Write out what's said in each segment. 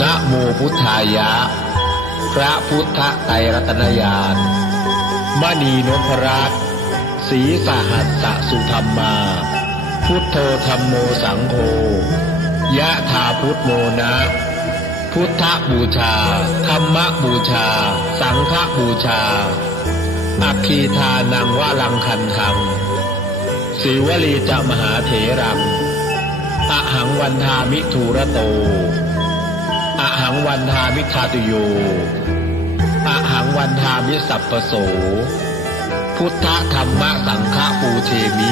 นะโมพุทธายะ พระพุทธไตรรัตนญาณมณีนพรัตน์สีสหัสสะสุธรรมา พุทโธธรรมโมสังโฆยะธาพุทโมนะ พุทธบูชา ธรรมบูชา สังฆบูชา อัคคีทานังวะลังคันทังสิวลีจะมหาเถรังอหังวันทามิทูระโต วันทามิทาตุโยอหังวันทามิสัพปโส พุทธธรรมะสังฆปูเทมิ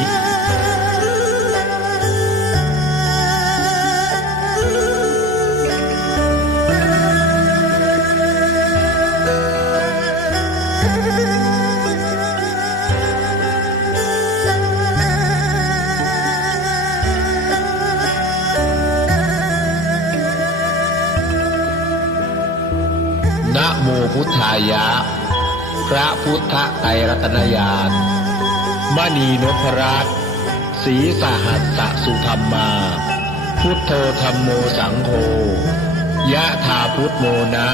นะโมพุทธายะ พระพุทธไตรรัตนญาณมณีนพรัตน์ศรีสหัสสสุธรรมา พุทโธธรรมโมสังโฆยะธาพุทโมนะ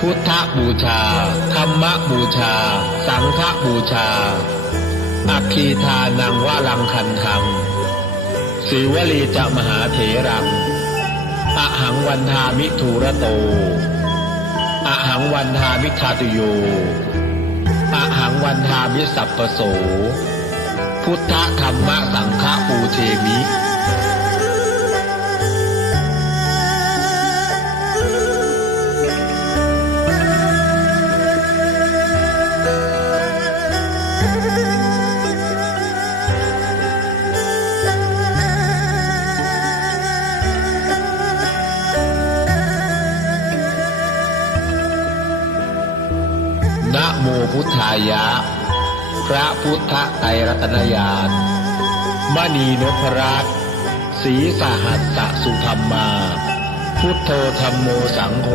พุทธบูชา ธรรมบูชา สังฆบูชา อัคคีทานังวะลังคันทังสิวลีจะมหาเถรังอหังวันทามิทูระโต อหังวันทามิทาตุโยอหังวันทามิสัพปโส พุทธธรรมสังฆปูเทมิ โมพุทธายะ พระพุทธไตรรัตนญาณมณีนพรัตน์สีสหัสสะสุธรรมา พุทโธธรรมโมสังโฆ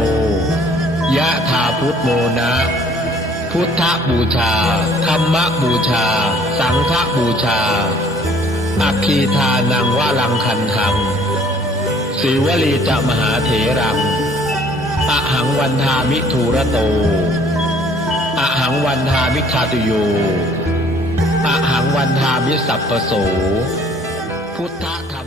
ยะธาพุทโมนะ พุทธบูชา ธรรมบูชา สังฆบูชา อัคคีทานังวะลังคันทังสิวลีจะมหาเถรังอหังวันทามิทูระโต อหังวันทามิคาตุโยอหังวันทามิสัพปโส พุทธธรร